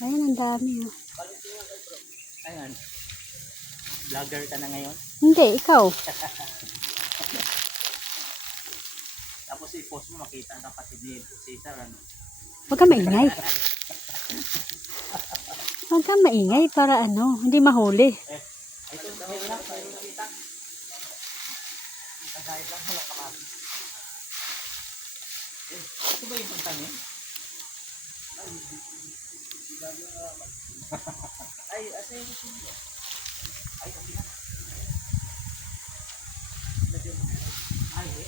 Ayan, ang dami oh. Ayan. Vlogger ka na ngayon. Hindi, ikaw. Tapos i-post mo, makita ang kapatid ni Cesar. Ano? Huwag ka maingay. Huwag ka maingay para ano, hindi mahuli. Ito, dahil lang, tayo nakita. Dahil lang, walang kamati. Ito ba yung pagtanim? Ay, asa yung gusto mo? Ay, okay na. Ay, ay.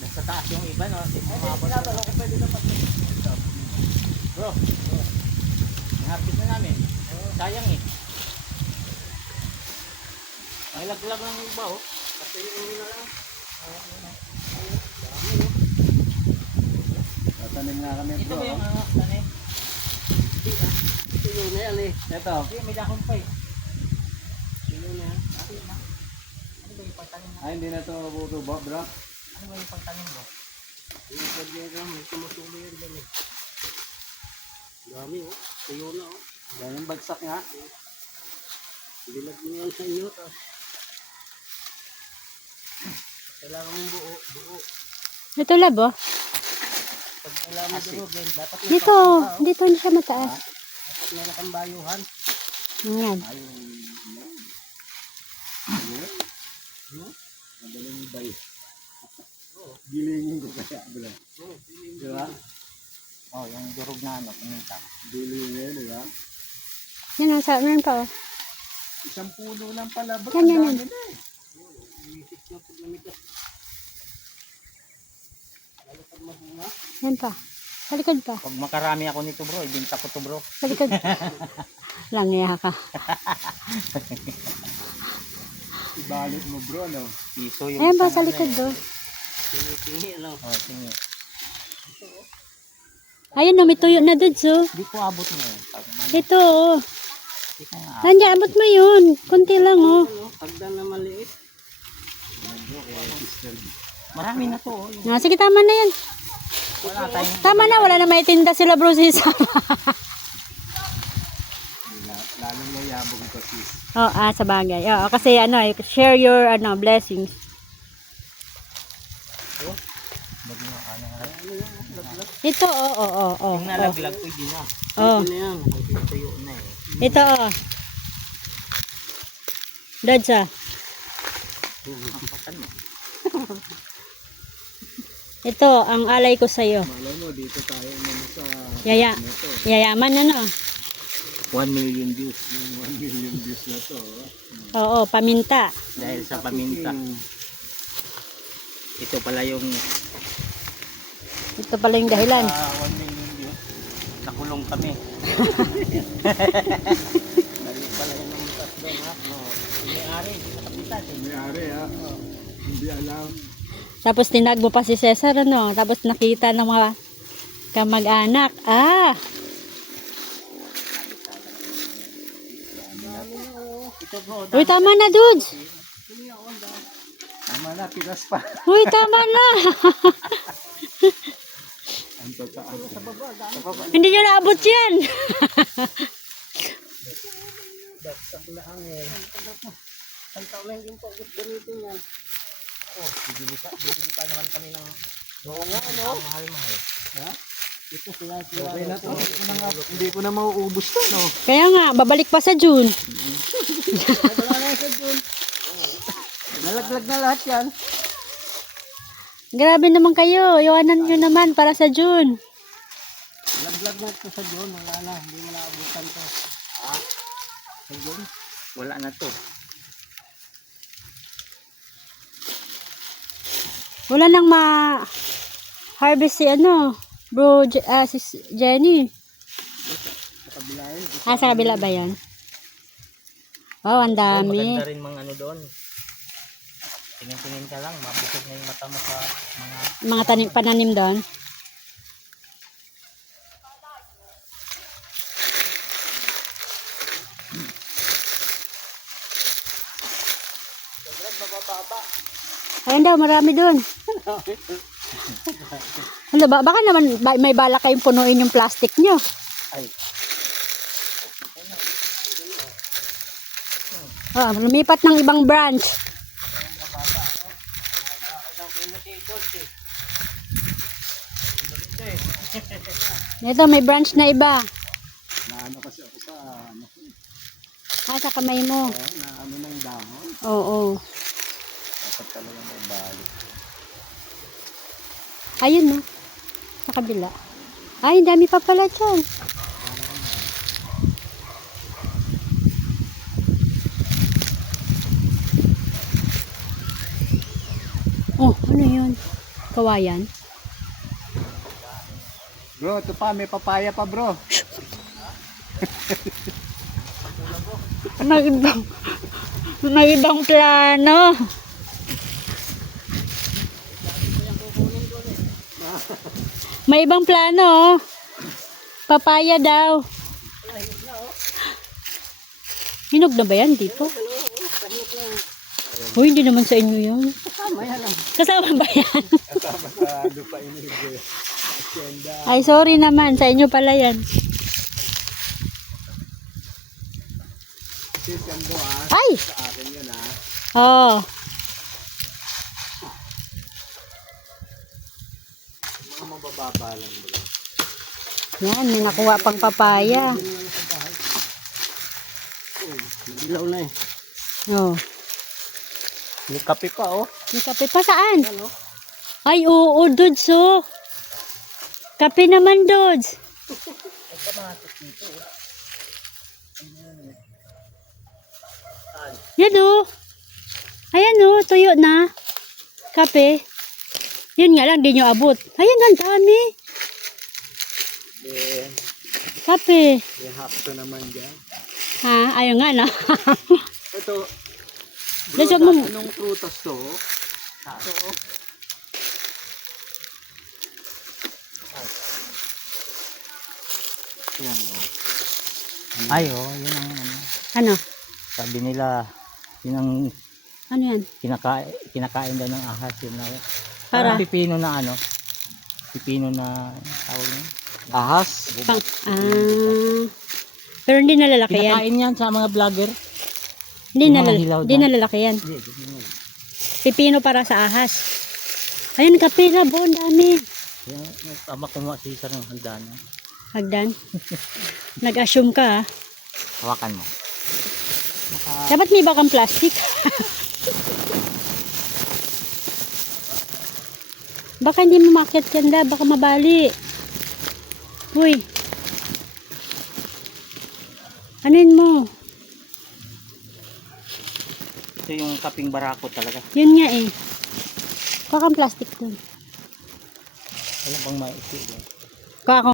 Nasa taas yung iba, no? Tinatanong ko pwede na bro, nahapit na namin. Sayang eh. Ang laglag ng iba, oh. Kasi yung na lang. Tatanim nga kami, Ito bro. ba yung tanim? Ito yun na yan eh. Ito. Hindi, may dahon pa eh. Ito na. Ano ba yung pagtanim mo? Ay, hindi na ito butubo, bro. Ano ba yung pagtanim mo? Yung pagdiagram, may sumusulo yan dyan eh. Dami oh. Tuyo na oh. Daming bagsak nga. Bilag mo yan sa inyo. Kailangan mong buo. Ito labo. Pag kailangan mo durugin, dapat may Dito, pagpunta, oh. dito hindi siya mataas. Dapat meron kang bayuhan. Yan. Madaling bayo. Gilingin ko kaya, bro. Di ba? Oh, yung durog na ano, paminta. Gilingin, di ba? Yan ang sa meron pa oh. Isang puno lang pala, bro. Yan, yan, Ang yan. dami na eh. Iisip na pag namigas. Lalo pag mahunga. Yan pa. Sa likod pa. Pag makarami ako nito bro, ibinta ko to bro. Sa likod. Langya ka. Ibalot mo, bro, no? Piso yung Ayan pa isang sa likod ano do. Tingi, no? eh. Oh, sige. Ayun oh, may tuyo na dudes oh. Di ko abot mo yun. Pag ano, Ito oh. di ko nga abot. Nandiyan, abot mo yun. Kunti lang oh. Ano? Pagdan na maliit. Marami na to. Oh. Ah, sige, tama na yan. Wala tayong Tama na, wala na maitinda sila bro sis. Lalong mayabong ko, sis. Oh, sa bagay. Oo, kasi ano, share your ano, blessings. Ba't mo, ano nga. Ito, oh. Yung nalaglag ko, hindi na. Oh, Ano yan? Tuyo na eh. ito oh. Dads ah. Ampatan mo. Ito, ang alay ko sa'yo. Malay mo, dito tayo naman sa to. Yayaman ano. 1 million views. Yung 1 million views na to. Oo, paminta. Dahil sa paminta. Ito pala yung Ito pala yung dahilan. 1 million views. Nakulong kami. Dahil pala yung namutas doon ha. May-ari, kapitan. May-ari ha. Hindi alam. Tapos tinagbo pa si Cesar ano. Tapos nakita ng mga kamag-anak. Ah, Ito bro, uy, tama na dudes. Tama na, pilas pa. Uy, tama na. Ang totoo. Sa baba. Hindi nyo naabot yan. Daksak lang eh. Ang taon lang yung pagod gamitin yan. oh, bibili pa naman kami ng Oo nga, no? mahal-mahal. Ha? Ito sila. Okay na to. Hindi ko na mauubos to, no? Kaya nga, babalik pa sa June. Wala na sa June. Nalaglag na lahat yan. Grabe naman kayo. Iwanan nyo naman para sa June. Laglag na ito sa June. Wala na. Hindi mo naabutan to. Sa June? Wala na to. Wala nang harvest si ano, bro, si Jenny. Sa kabila yun. Sa kabila ba yan? Wow, ang dami. Maganda rin mga ano doon. Tingin-tingin ka lang, mabusog na yung mata mo sa mga Mga pananim doon. daw, marami doon. Ano ba? Baka naman may bala kayong punuin yung plastic nyo. Ay. Lumipat ng ibang branch. Ito, may branch na iba. Naano kasi ako sa ano. Sa kamay mo. Naano ng dahon. Oo. Dapat talaga may balik. Ayun, no. Sa kabila. Ay, ang dami pa pala dyan. Oh, ano yun? Kawayan? Bro, ito pa, may papaya pa bro. May ibang plano. May ibang plano, oh. Papaya daw. Hinog na ba yan dito? Uy, hindi naman sa inyo yun. Kasama ba yan? Kasama sa lupa ini. Ay, sorry naman. Sa inyo pala yan. Sis, yan bro Ay! Sa akin yun Oo. Mga mabababa lang bro. Yan, may nakuha pang papaya. Dilaw na eh. Oh. May kape pa oh. May kape pa saan? Ay, oo, Dods, oh. Kape naman, Dods. Yan, oh. Ayan, oh, tuyo na. Kape. Yun nga lang, di nyo abot. Ayan, ang dami. Eh, Kape. may hakto naman dyan. Ha? Ayun nga, no? Ito, bro, Lasag mo. anong prutas to? Ito oh. Yan oh. Ay, oh, yun ang ano. Ano? Sabi nila, yun ang Ano yan? kinakain daw ng ahas. Yun na, Para? parang pipino na ano. Pipino na tawag niya. Ahas. Pang, pero hindi nalalaki yan. Kinakain yan sa mga vlogger. Hindi yung mga hilaw hindi dyan. nalalaki yan. Hindi, hindi. Pipino para sa ahas. Ayun, kape na, bo, ang dami. Yan, tama kumuha si Sir ng hagdan. Hagdan. Nag-assume ka, ha? Hawakan mo. Dapat may bakang plastic. Baka hindi mo makit yan da, baka mabali. Uy. Anuin mo? Ito yung kaping barako talaga. Yun nga eh. Bakang plastic dun. Alam bang maiksi. Baka